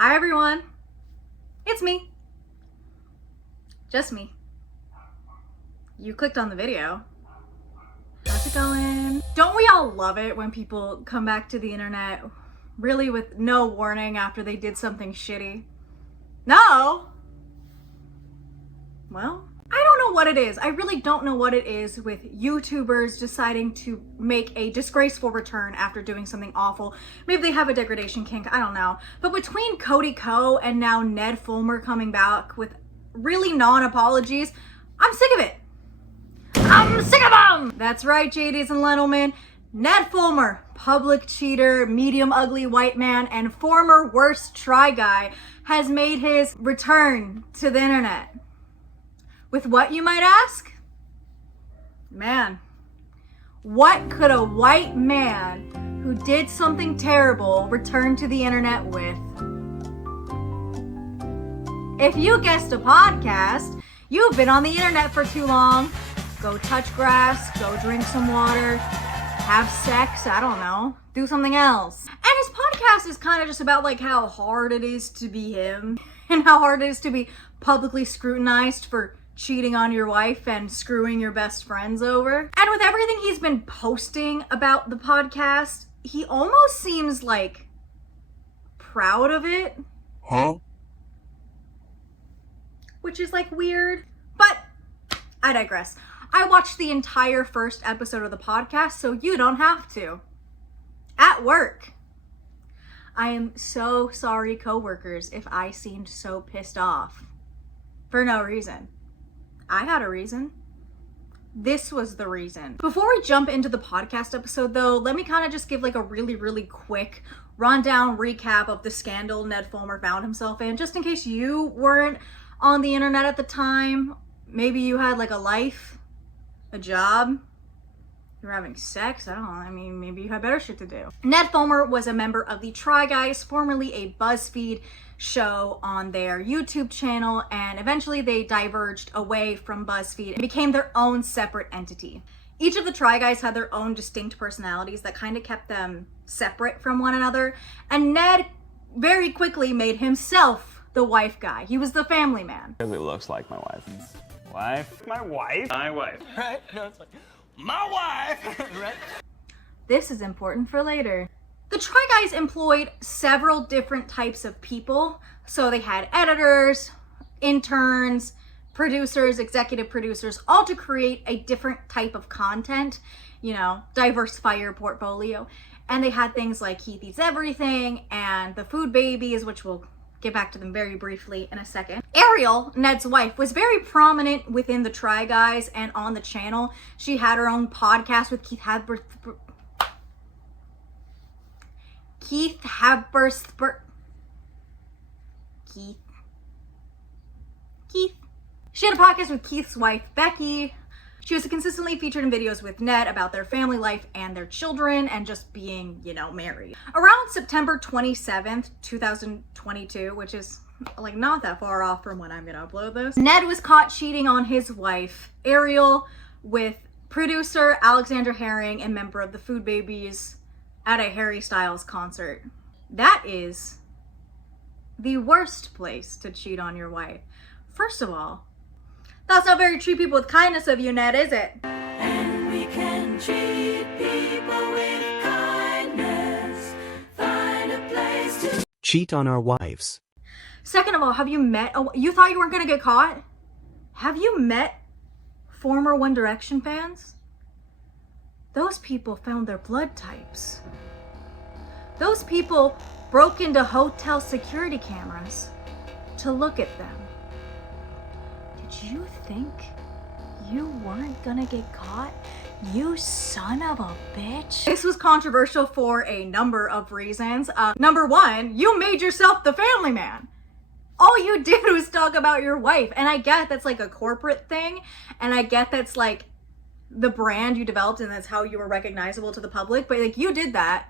Hi everyone, it's me. Just me. You clicked on the video. How's it going? Don't we all love it when people come back to the internet really with no warning after they did something shitty? No? Well, I don't know what it is. I really don't know what it is with YouTubers deciding to make a disgraceful return after doing something awful. Maybe they have a degradation kink, I don't know. But between Cody Ko and now Ned Fulmer coming back with really non-apologies, I'm sick of it. I'm sick of them! That's right, JDs and gentlemen. Ned Fulmer, public cheater, medium ugly white man, and former worst try guy, has made his return to the internet. With what, you might ask? Man, what could a white man who did something terrible return to the internet with? If you guessed a podcast, you've been on the internet for too long. Go touch grass, go drink some water, have sex, I don't know, do something else. And his podcast is kind of just about like how hard it is to be him and how hard it is to be publicly scrutinized for cheating on your wife and screwing your best friends over. And with everything he's been posting about the podcast, he almost seems like proud of it. Huh? Which is like weird, but I digress. I watched the entire first episode of the podcast, so you don't have to. At work. I am so sorry, coworkers, if I seemed so pissed off. For no reason. I had a reason. This was the reason. Before we jump into the podcast episode though, let me kind of just give like a really quick rundown recap of the scandal Ned Fulmer found himself in, just in case you weren't on the internet at the time. Maybe you had like a life, a job, you were having sex, I don't know, I mean, maybe you had better shit to do. Ned Fulmer was a member of the Try Guys, formerly a BuzzFeed show on their YouTube channel, and eventually they diverged away from BuzzFeed and became their own separate entity. Each of the Try Guys had their own distinct personalities that kind of kept them separate from one another, and Ned very quickly made himself the wife guy. He was the family man. It looks like my wife. Wife? My wife? My wife. Right? No, it's like, my wife! Right? This is important for later. The Try Guys employed several different types of people. So they had editors, interns, producers, executive producers, all to create a different type of content, you know, diversify your portfolio. And they had things like Keith Eats Everything and the Food Babies, which we'll get back to them very briefly in a second. Ariel, Ned's wife, was very prominent within the Try Guys and on the channel. She had her own podcast with Keith She had a podcast with Keith's wife, Becky. She was consistently featured in videos with Ned about their family life and their children and just being, you know, married. Around September 27th, 2022, which is like not that far off from when I'm gonna upload this, Ned was caught cheating on his wife, Ariel, with producer Alexandra Herring and member of the Food Babies at a Harry Styles concert. That is the worst place to cheat on your wife. First of all, that's not very treat people with kindness of you, Ned, is it? And we can treat people with kindness. Find a place to cheat on our wives. Second of all, have you met, you thought you weren't gonna get caught? Have you met former One Direction fans? Those people found their blood types. Those people broke into hotel security cameras to look at them. Did you think you weren't gonna get caught? You son of a bitch. This was controversial for a number of reasons. Number one, you made yourself the family man. All you did was talk about your wife. And I get that's like a corporate thing. And I get that's like the brand you developed and that's how you were recognizable to the public. But like you did that.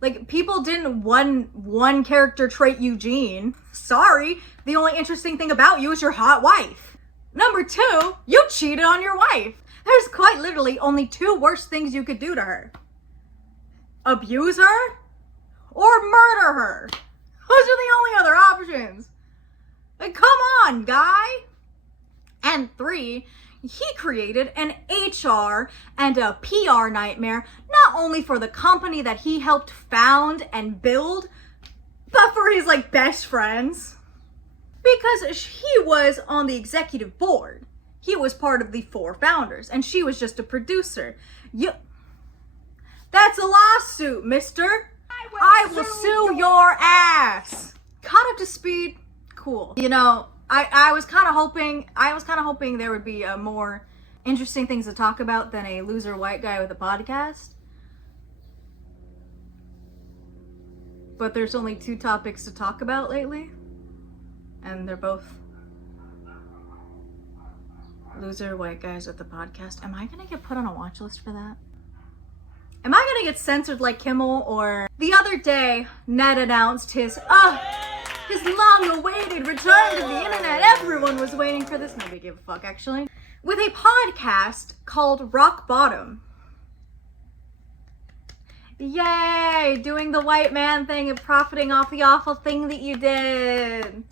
Like people didn't one character trait Eugene. Sorry. The only interesting thing about you is your hot wife. Number two, you cheated on your wife. There's quite literally only two worse things you could do to her. Abuse her or murder her. Those are the on, guy. And 3, he created an HR and a PR nightmare, not only for the company that he helped found and build, but for his like best friends. Because he was on the executive board. He was part of the 4 founders, and she was just a producer. That's a lawsuit, mister. I will sue your ass. Caught up to speed? Cool. You know, I was kind of hoping there would be a more interesting things to talk about than a loser white guy with a podcast. But there's only 2 topics to talk about lately. And they're both loser white guys with the podcast. Am I gonna get put on a watch list for that? Am I gonna get censored like Kimmel? Or the other day, Ned announced his long-awaited return to the internet. Everyone was waiting for this. Nobody gave a fuck, actually. With a podcast called Rock Bottom. Yay! Doing the white man thing and profiting off the awful thing that you did.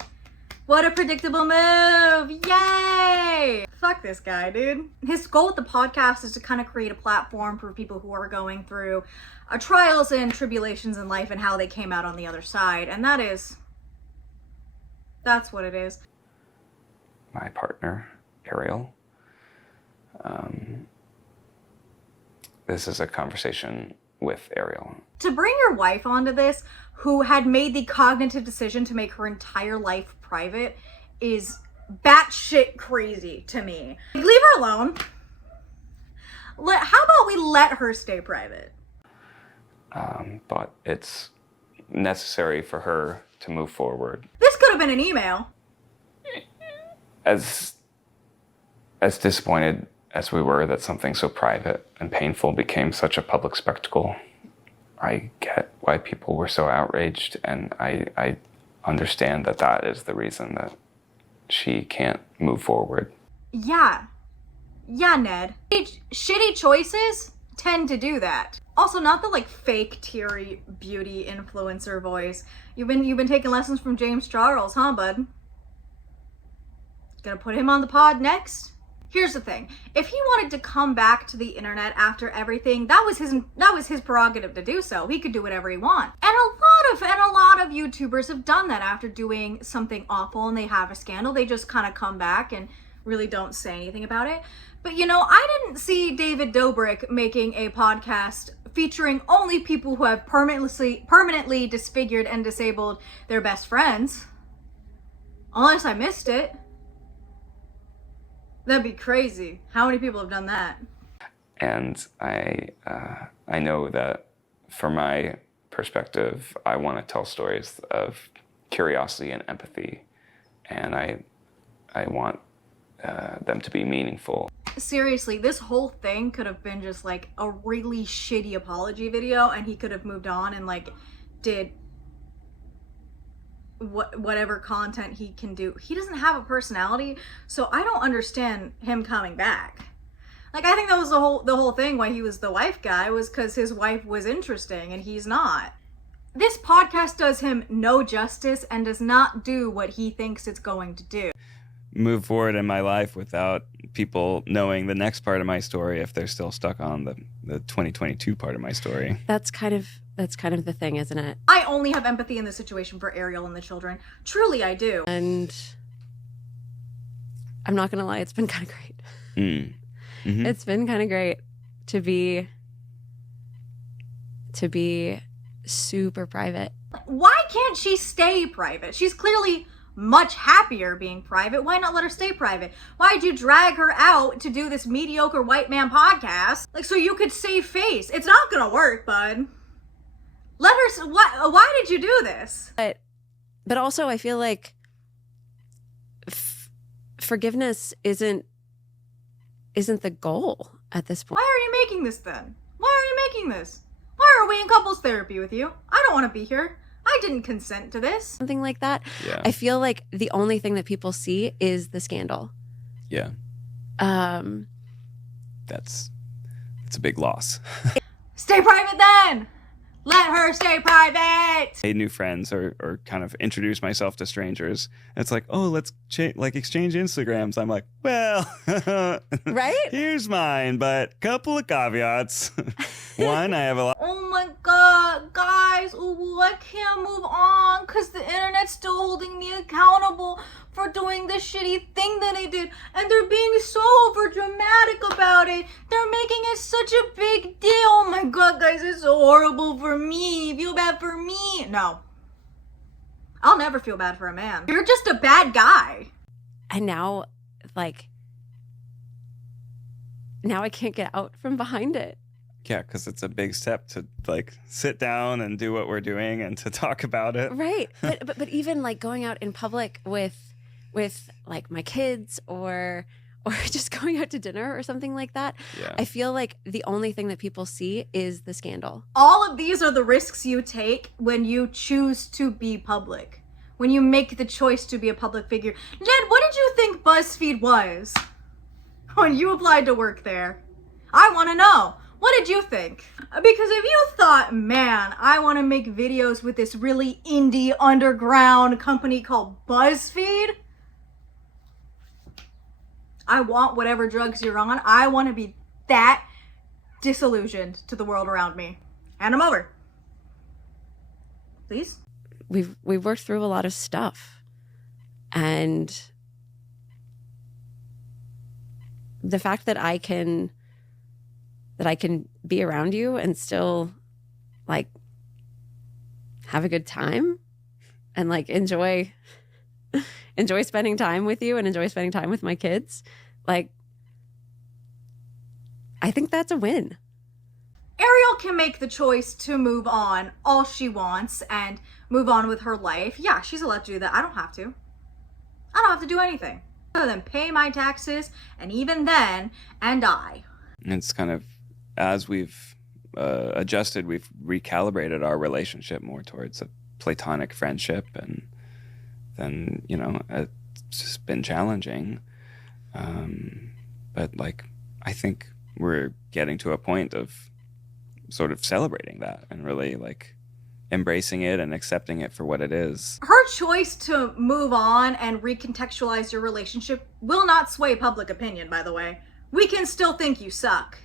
What a predictable move! Yay! Fuck this guy, dude. His goal with the podcast is to kind of create a platform for people who are going through trials and tribulations in life and how they came out on the other side. And that's what it is. My partner, Ariel. This is a conversation with Ariel. To bring your wife onto this, who had made the cognitive decision to make her entire life private, is batshit crazy to me. Leave her alone. How about we let her stay private? But it's necessary for her to move forward. This could have been an email. As disappointed as we were that something so private and painful became such a public spectacle, I get why people were so outraged, and I understand that is the reason that she can't move forward. Yeah, Ned. Shitty choices tend to do that. Also, not the like fake teary beauty influencer voice. You've been taking lessons from James Charles, huh, bud? Gonna put him on the pod next? Here's the thing. If he wanted to come back to the internet after everything, that was his prerogative to do so. He could do whatever he wants. And a lot of YouTubers have done that after doing something awful and they have a scandal. They just kind of come back and really don't say anything about it. But you know, I didn't see David Dobrik making a podcast featuring only people who have permanently disfigured and disabled their best friends. Unless I missed it. That'd be crazy. How many people have done that? And I know that from my perspective, I want to tell stories of curiosity and empathy, and I want them to be meaningful. Seriously, this whole thing could have been just like a really shitty apology video, and he could have moved on and like did whatever content he can do. He doesn't have a personality, so I don't understand him coming back. Like, I think that was the whole thing why he was the wife guy, was because his wife was interesting and he's not. This podcast does him no justice and does not do what he thinks it's going to do. Move forward in my life without people knowing the next part of my story if they're still stuck on the 2022 part of my story. That's kind of the thing, isn't it? I only have empathy in this situation for Ariel and the children. Truly, I do. And I'm not gonna lie, it's been kind of great. Mm-hmm. It's been kind of great to be super private. Why can't she stay private? She's clearly much happier being private. Why not let her stay private? Why'd you drag her out to do this mediocre white man podcast? Like, so you could save face. It's not gonna work, bud. Let her. Why did you do this? But also, I feel like forgiveness isn't the goal at this point. Why are you making this then? Why are you making this? Why are we in couples therapy with you? I don't want to be here. I didn't consent to this. Something like that. Yeah. I feel like the only thing that people see is the scandal. Yeah. That's a big loss. Stay private then. Let her stay private. made new friends or kind of introduce myself to strangers. And it's like, oh, let's exchange Instagrams. I'm like, well, Right? here's mine, but couple of caveats. One, I have a lot. Oh my god, guys, I can't move on because the internet's still holding me accountable for doing the shitty thing that I did, and they're being so over dramatic about it. They're making it such a big deal. Oh my god, guys, it's so horrible for me. Feel bad for me. No. I'll never feel bad for a man. You're just a bad guy. And now, now I can't get out from behind it. Yeah, because it's a big step to sit down and do what we're doing and to talk about it. Right. But even going out in public with my kids or just going out to dinner or something like that. Yeah. I feel like the only thing that people see is the scandal. All of these are the risks you take when you choose to be public. When you make the choice to be a public figure. Ned, what did you think BuzzFeed was when you applied to work there? I want to know. What did you think? Because if you thought, man, I want to make videos with this really indie underground company called BuzzFeed, I want whatever drugs you're on. I want to be that disillusioned to the world around me. Hand them over. Please? We've worked through a lot of stuff. And the fact that I can be around you and still have a good time and enjoy spending time with you and enjoy spending time with my kids, I think that's a win. Ariel can make the choice to move on all she wants and move on with her life. Yeah, she's allowed to do that. I don't have to. I don't have to do anything other than pay my taxes, and even then, and die. It's kind of, as we've adjusted, we've recalibrated our relationship more towards a platonic friendship, and then, it's just been challenging. But I think we're getting to a point of sort of celebrating that and really embracing it and accepting it for what it is. Her choice to move on and recontextualize your relationship will not sway public opinion, by the way. We can still think you suck.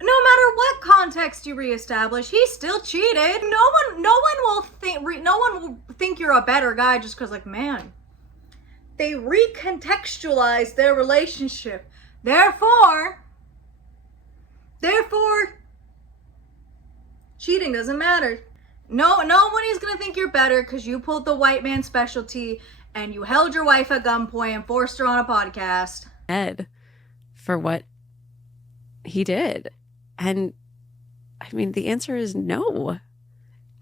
No matter what context you reestablish, he still cheated. No one will think you're a better guy just because, man, they recontextualized their relationship. Therefore, cheating doesn't matter. Nobody's gonna think you're better because you pulled the white man specialty and you held your wife at gunpoint and forced her on a podcast. Ed, for what he did. And the answer is no.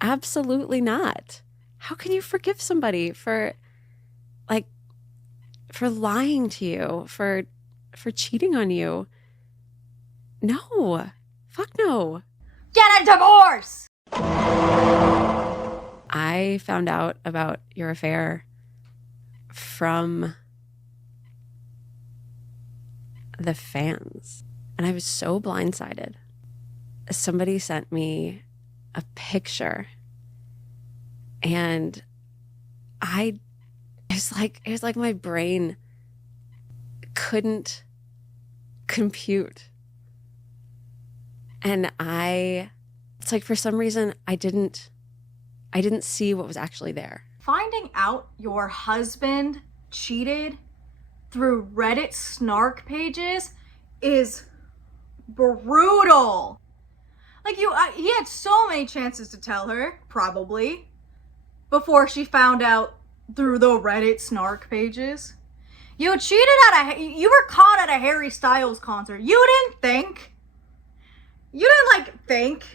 Absolutely not. How can you forgive somebody for lying to you, for cheating on you? No. Fuck no. Get a divorce! I found out about your affair from the fans, and I was so blindsided. Somebody sent me a picture, and it was like my brain couldn't compute. And it's like for some reason I didn't see what was actually there. Finding out your husband cheated through Reddit snark pages is brutal. He had so many chances to tell her, probably, before she found out through the Reddit snark pages. You you were caught at a Harry Styles concert. You didn't think.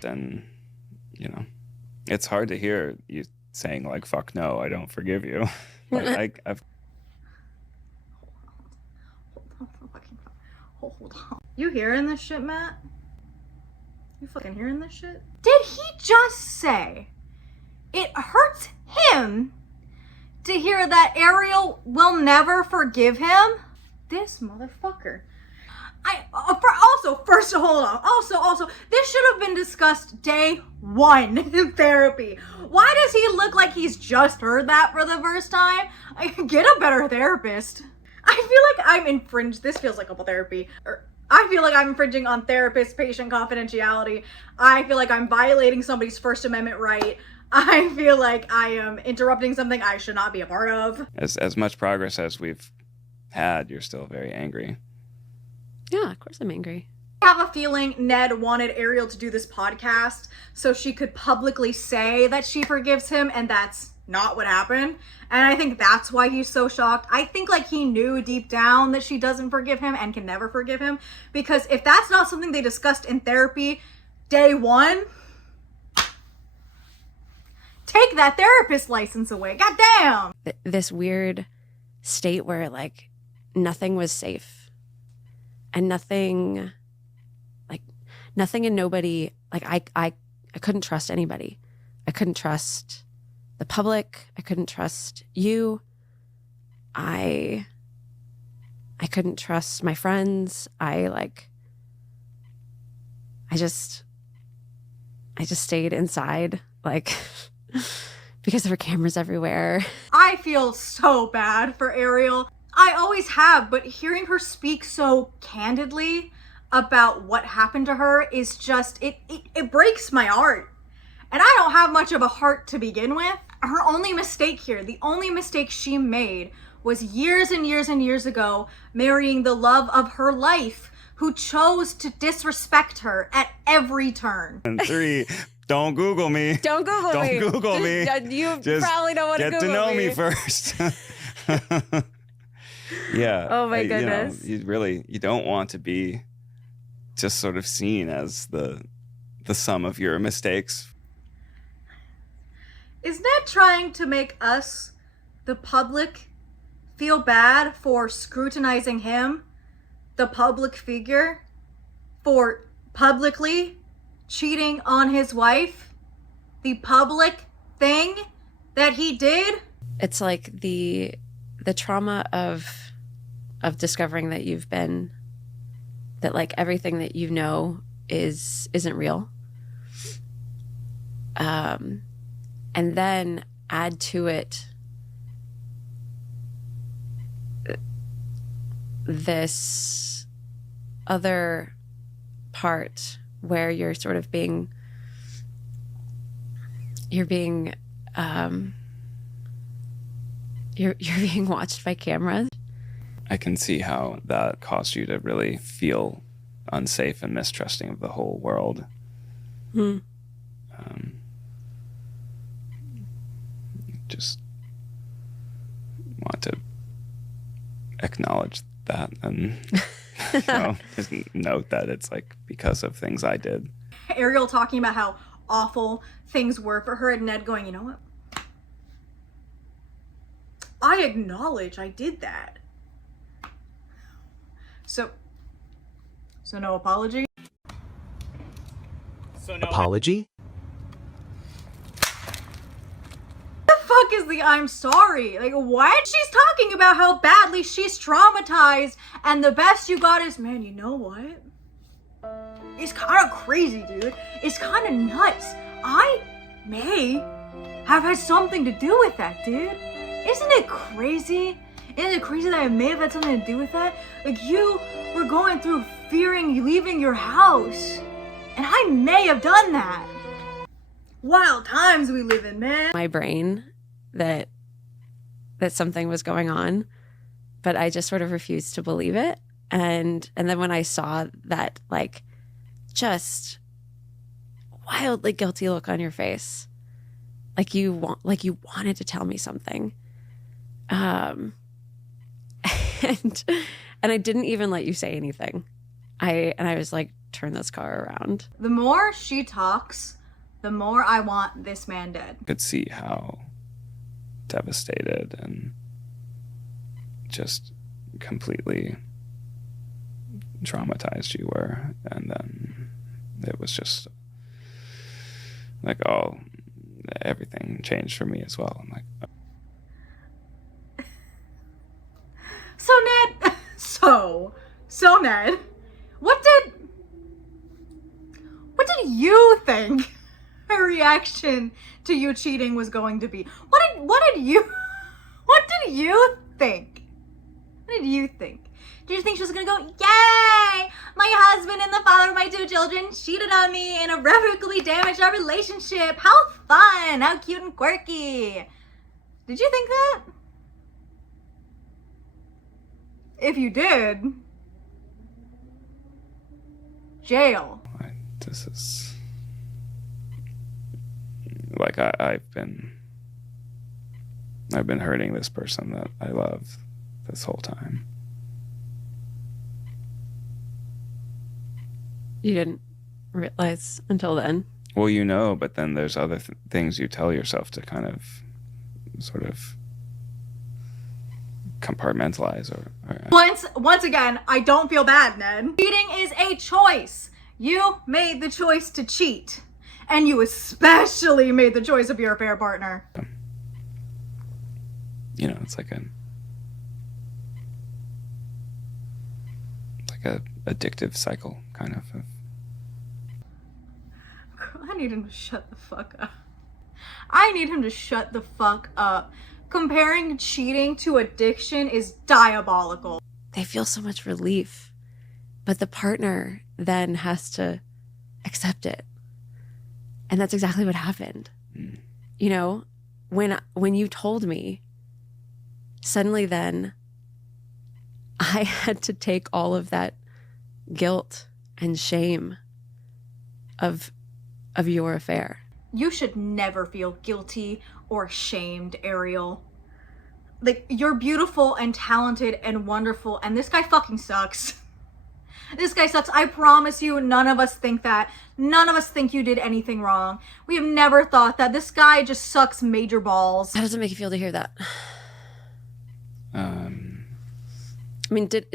Then, it's hard to hear you saying fuck no, I don't forgive you. I've Hold on. You hearing this shit, Matt? You fucking hearing this shit? Did he just say it hurts him to hear that Ariel will never forgive him? This motherfucker. first, hold on. Also, this should have been discussed day one in therapy. Why does he look like he's just heard that for the first time? Get a better therapist. I feel like I'm infringed. This feels like couple therapy. I feel like I'm infringing on therapist-patient confidentiality. I feel like I'm violating somebody's First Amendment right. I feel like I am interrupting something I should not be a part of. As much progress as we've had, you're still very angry. Yeah, of course I'm angry. I have a feeling Ned wanted Ariel to do this podcast so she could publicly say that she forgives him, and that's not what happened. And I think that's why he's so shocked. I think like he knew deep down that she doesn't forgive him and can never forgive him, because if that's not something they discussed in therapy day one, take that therapist license away. Goddamn. This weird state where like nothing was safe and nothing and nobody, like I couldn't trust anybody. I couldn't trust the public. I couldn't trust you. I couldn't trust my friends. I just stayed inside, like, because there were cameras everywhere. I feel so bad for Ariel. I always have, but hearing her speak so candidly about what happened to her is just, it breaks my heart. And I don't have much of a heart to begin with. Her only mistake here, the only mistake she made, was years and years and years ago marrying the love of her life, who chose to disrespect her at every turn. And 3, don't Google me. Don't Google me. Don't Google me. You Just probably don't want to get Google to know me me first. Yeah. Oh my goodness. You don't want to be just sort of seen as the sum of your mistakes. Is Ned trying to make us, the public, feel bad for scrutinizing him, the public figure, for publicly cheating on his wife, the public thing that he did? It's like the trauma of discovering that you've been, that like everything that you know isn't real. And then add to it this other part where you're sort of being you're being watched by cameras. I can see how that caused you to really feel unsafe and mistrusting of the whole world. Just want to acknowledge that and just note that it's like because of things I did. Ariel talking about how awful things were for her, and Ned going, you know what? I acknowledge I did that. So no apology? So no Apology? The fuck is the I'm sorry? Like, what? She's talking about how badly she's traumatized, and the best you got is, man, you know what? It's kind of crazy, dude. It's kind of nuts. I may have had something to do with that, dude. Isn't it crazy? Isn't it crazy that I may have had something to do with that? Like, you were going through fearing you leaving your house, and I may have done that. Wild times we live in, man. My brain that something was going on, but I just sort of refused to believe it. And then when I saw that, like, just wildly guilty look on your face, like you wanted to tell me something, and I didn't even let you say anything. I was like, turn this car around. The more she talks, the more I want this man dead. Could see how devastated and just completely traumatized you were, and then it was just like, oh, everything changed for me as well. I'm like, So Ned, what did you think her reaction to you cheating was going to be? What did you think? What did you think? Did you think she was gonna go, yay, my husband and the father of my 2 children cheated on me and irrevocably damaged our relationship? How fun, how cute and quirky. Did you think that? If you did, jail. This is like I've been hurting this person that I love this whole time. You didn't realize until then? Well, you know, but then there's other things you tell yourself to kind of sort of compartmentalize or Once again, I don't feel bad, Ned. Cheating is a choice. You made the choice to cheat. And you especially made the choice of your affair partner. you know, it's like a addictive cycle kind of. I need him to shut the fuck up. I need him to shut the fuck up. Comparing cheating to addiction is diabolical. They feel so much relief, but the partner then has to accept it. And that's exactly what happened. Mm. You know, when you told me, suddenly then I had to take all of that guilt and shame of your affair. You should never feel guilty or shamed, Ariel. Like, you're beautiful and talented and wonderful, and this guy fucking sucks. This guy sucks. I promise you, none of us think that. None of us think you did anything wrong. We have never thought that. This guy just sucks major balls. How does it make you feel to hear that? I mean, did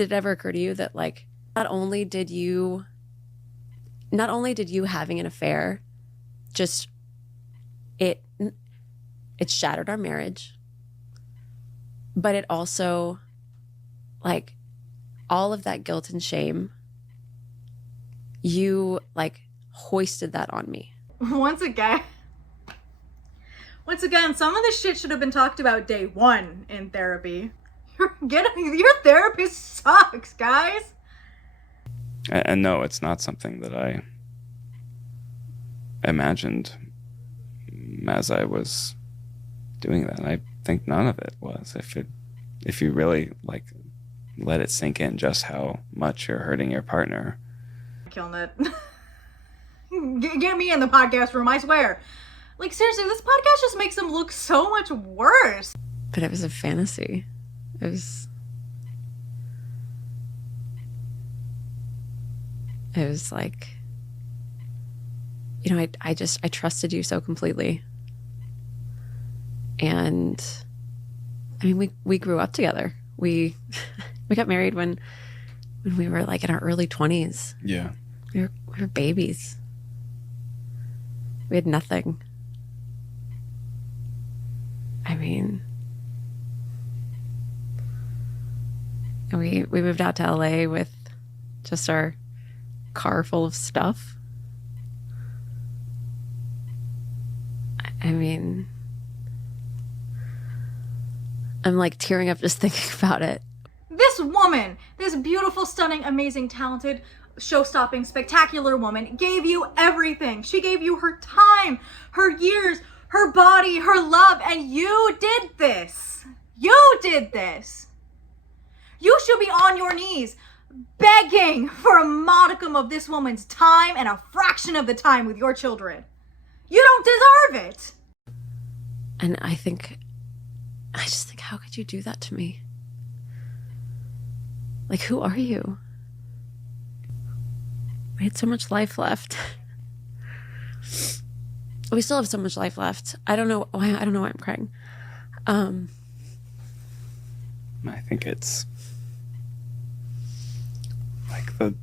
it ever occur to you that, like, not only did you having an affair just it shattered our marriage, but it also, like, all of that guilt and shame, you, like, hoisted that on me. Once again, some of this shit should have been talked about day one in therapy. Your therapist sucks, guys. And no, it's not something that I imagined as I was doing that. I think none of it was. If you really, like, let it sink in just how much you're hurting your partner. Killing it. Get me in the podcast room, I swear. Like, seriously, this podcast just makes him look so much worse. But it was a fantasy. It was like, you know, I trusted you so completely. And I mean, we grew up together. We got married when we were, like, in our early 20s. Yeah. We were babies. We had nothing. I mean, we moved out to LA with just our car full of stuff. I mean, I'm, like, tearing up just thinking about it. This woman, this beautiful, stunning, amazing, talented, show-stopping, spectacular woman gave you everything. She gave you her time, her years, her body, her love, and you did this. You did this. You should be on your knees begging for a modicum of this woman's time and a fraction of the time with your children. You don't deserve it. And I just think, how could you do that to me? Like, who are you? We had so much life left. We still have so much life left. I don't know why I'm crying. I think it's like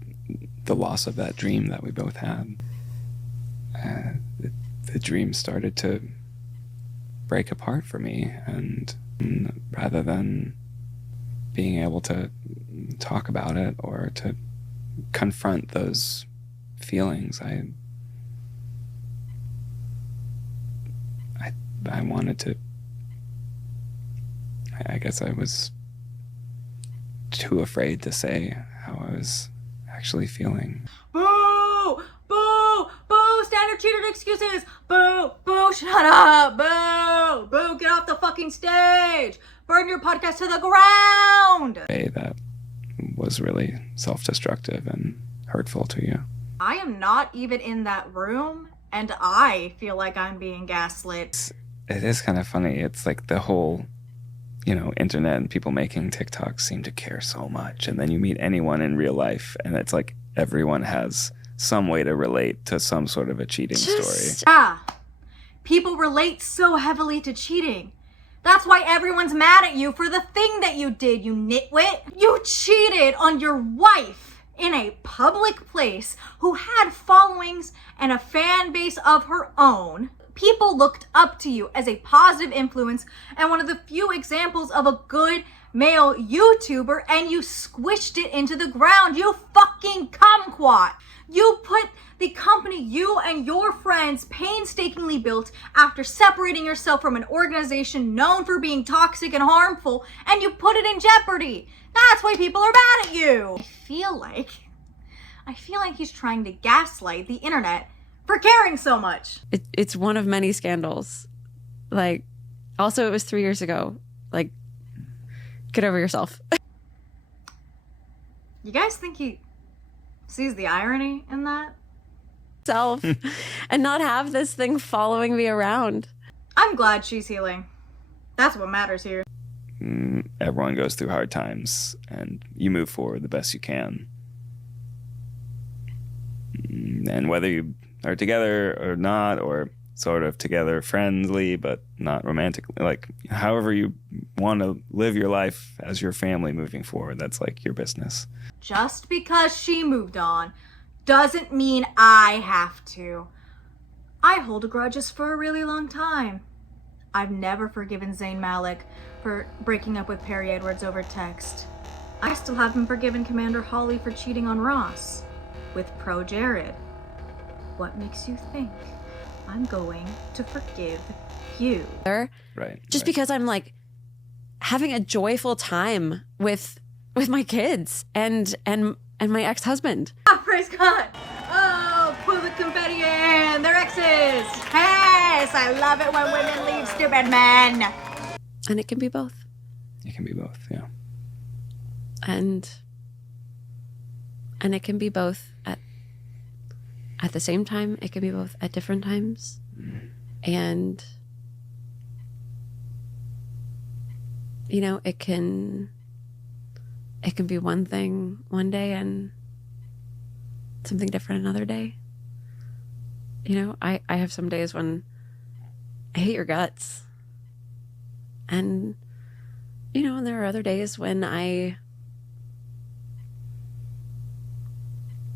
the loss of that dream that we both had. The dream started to break apart for me, and rather than being able to talk about it or to confront those feelings, I I wanted to. I guess I was too afraid to say how I was actually feeling. Boo! Boo! Boo! Standard cheated excuses! Boo! Boo! Shut up! Boo! Boo! Get off the fucking stage! Burn your podcast to the ground! Way that was really self-destructive and hurtful to you. I am not even in that room, and I feel like I'm being gaslit. It is kind of funny. It's like the whole, internet and people making TikToks seem to care so much. And then you meet anyone in real life, and it's like everyone has some way to relate to some sort of a cheating story. People relate so heavily to cheating. That's why everyone's mad at you for the thing that you did, you nitwit. You cheated on your wife in a public place who had followings and a fan base of her own. People looked up to you as a positive influence and one of the few examples of a good male YouTuber, and you squished it into the ground. You fucking kumquat. You put the company you and your friends painstakingly built after separating yourself from an organization known for being toxic and harmful, and you put it in jeopardy. That's why people are mad at you. I feel like he's trying to gaslight the internet for caring so much. It's one of many scandals. Like, also, it was 3 years ago. Like, get over yourself. You guys think he sees the irony in that? Self and not have this thing following me around. I'm glad she's healing. That's what matters here. Everyone goes through hard times, and you move forward the best you can. And whether you are together or not, or sort of together friendly but not romantically, like however you want to live your life as your family moving forward, that's like your business. Just because she moved on doesn't mean I have to. I hold grudges for a really long time. I've never forgiven Zayn Malik for breaking up with Perry Edwards over text. I still haven't forgiven Commander Holly for cheating on Ross with Pro Jared. What makes you think I'm going to forgive you? Right. Just because I'm like having a joyful time with my kids and my ex-husband. Praise God. Oh, put the confetti in. They're exes. Yes, I love it when women leave stupid men. And it can be both. It can be both, yeah. And it can be both at the same time. It can be both at different times. And it can be one thing one day and something different another day. I have some days when I hate your guts. And and there are other days when I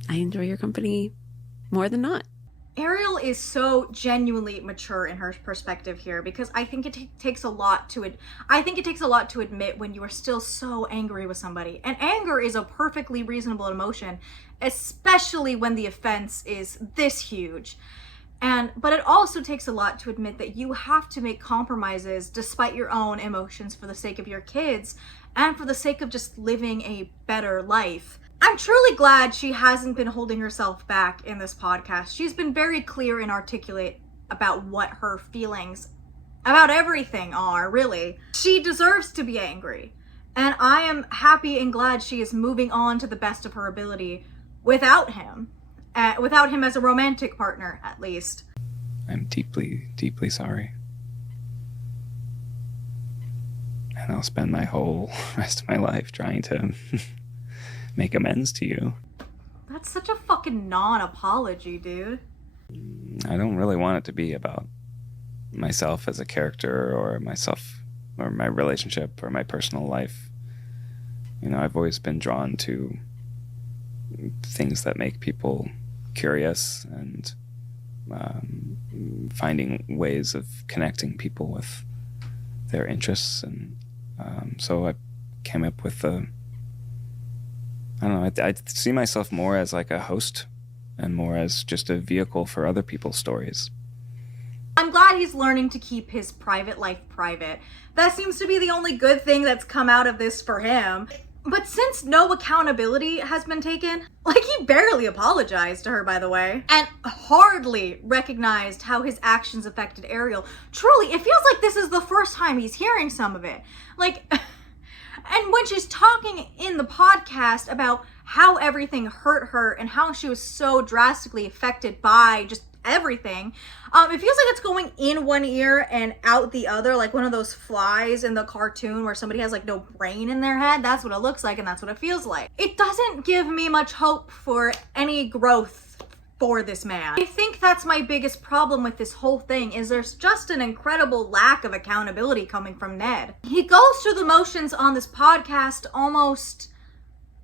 enjoy your company more than not. Ariel is so genuinely mature in her perspective here, because I think it takes a lot to admit when you are still so angry with somebody. And anger is a perfectly reasonable emotion, especially when the offense is this huge. But it also takes a lot to admit that you have to make compromises despite your own emotions for the sake of your kids and for the sake of just living a better life. I'm truly glad she hasn't been holding herself back in this podcast. She's been very clear and articulate about what her feelings about everything are, really. She deserves to be angry. And I am happy and glad she is moving on to the best of her ability without him. Without him as a romantic partner, at least. I'm deeply, deeply sorry. And I'll spend my whole rest of my life trying to make amends to you. That's such a fucking non-apology, dude. I don't really want it to be about myself as a character or myself or my relationship or my personal life. I've always been drawn to things that make people curious and finding ways of connecting people with their interests. And so I came up with I see myself more as like a host and more as just a vehicle for other people's stories. I'm glad that he's learning to keep his private life private. That seems to be the only good thing that's come out of this for him. But since no accountability has been taken, like he barely apologized to her, by the way, and hardly recognized how his actions affected Ariel, truly, it feels like this is the first time he's hearing some of it. Like, and when she's talking in the podcast about how everything hurt her and how she was so drastically affected by just everything, it feels like it's going in one ear and out the other, like one of those flies in the cartoon where somebody has like no brain in their head. That's what it looks like, and that's what it feels like. It doesn't give me much hope for any growth for this man. I think that's my biggest problem with this whole thing, is there's just an incredible lack of accountability coming from Ned. He goes through the motions on this podcast almost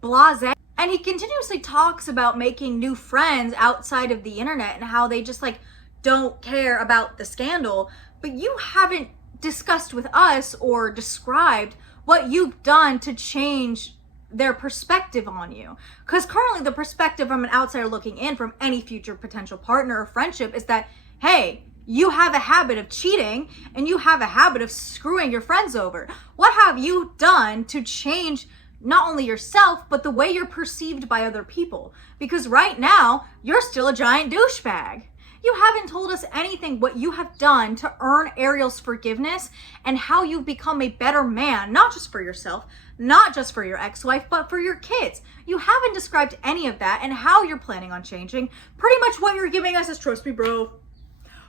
blasé. And he continuously talks about making new friends outside of the internet and how they just like don't care about the scandal. But you haven't discussed with us or described what you've done to change their perspective on you. Because currently the perspective from an outsider looking in from any future potential partner or friendship is that, hey, you have a habit of cheating and you have a habit of screwing your friends over. What have you done to change not only yourself, but the way you're perceived by other people? Because right now, you're still a giant douchebag. You haven't told us anything what you have done to earn Ariel's forgiveness and how you've become a better man, not just for yourself, not just for your ex-wife, but for your kids. You haven't described any of that and how you're planning on changing. Pretty much what you're giving us is, trust me, bro.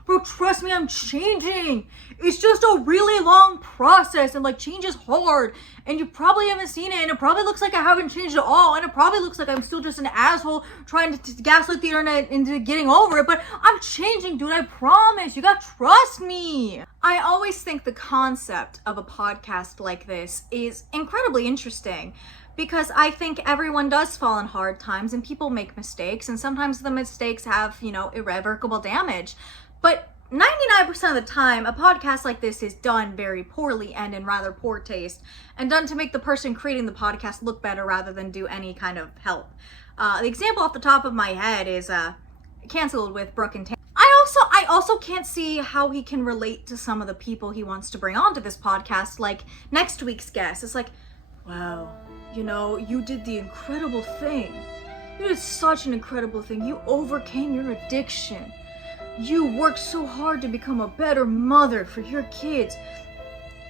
Bro, trust me, I'm changing. It's just a really long process, and like change is hard, and you probably haven't seen it, and it probably looks like I haven't changed at all, and it probably looks like I'm still just an asshole trying to gaslight the internet into getting over it, but I'm changing, dude, I promise. You gotta trust me. I always think the concept of a podcast like this is incredibly interesting, because I think everyone does fall in hard times and people make mistakes, and sometimes the mistakes have, irreversible damage. But 99% of the time, a podcast like this is done very poorly and in rather poor taste, and done to make the person creating the podcast look better rather than do any kind of help. The example off the top of my head is Canceled with Brooke and Taylor. I also can't see how he can relate to some of the people he wants to bring onto this podcast, like next week's guest. It's like, wow, you did the incredible thing. You did such an incredible thing. You overcame your addiction. You worked so hard to become a better mother for your kids.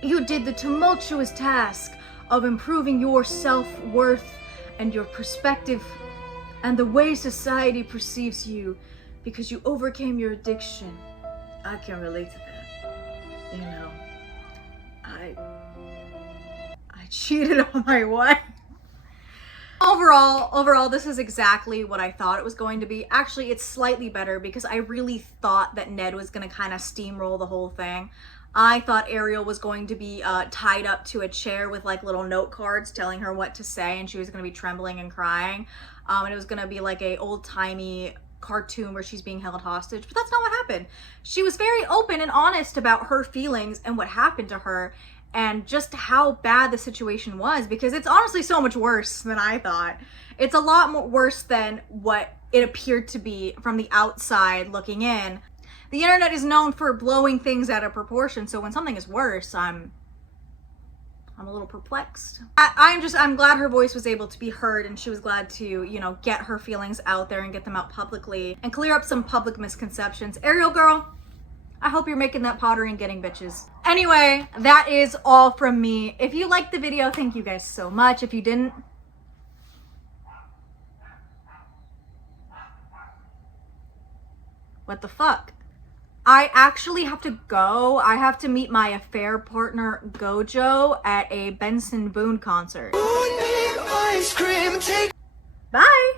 You did the tumultuous task of improving your self-worth and your perspective and the way society perceives you because you overcame your addiction. I can relate to that. I cheated on my wife. Overall, this is exactly what I thought it was going to be. Actually, it's slightly better because I really thought that Ned was going to kind of steamroll the whole thing. I thought Ariel was going to be tied up to a chair with like little note cards telling her what to say, and she was going to be trembling and crying. And it was going to be like a old-timey cartoon where she's being held hostage, but that's not what happened. She was very open and honest about her feelings and what happened to her, and just how bad the situation was, because it's honestly so much worse than I thought. It's a lot more worse than what it appeared to be from the outside looking in. The internet is known for blowing things out of proportion, so when something is worse, I'm a little perplexed. I'm glad her voice was able to be heard, and she was glad to, get her feelings out there and get them out publicly and clear up some public misconceptions. Ariel girl, I hope you're making that pottery and getting bitches. Anyway, that is all from me. If you liked the video, thank you guys so much. If you didn't, what the fuck? I actually have to go. I have to meet my affair partner, Gojo, at a Benson Boone concert. Bye!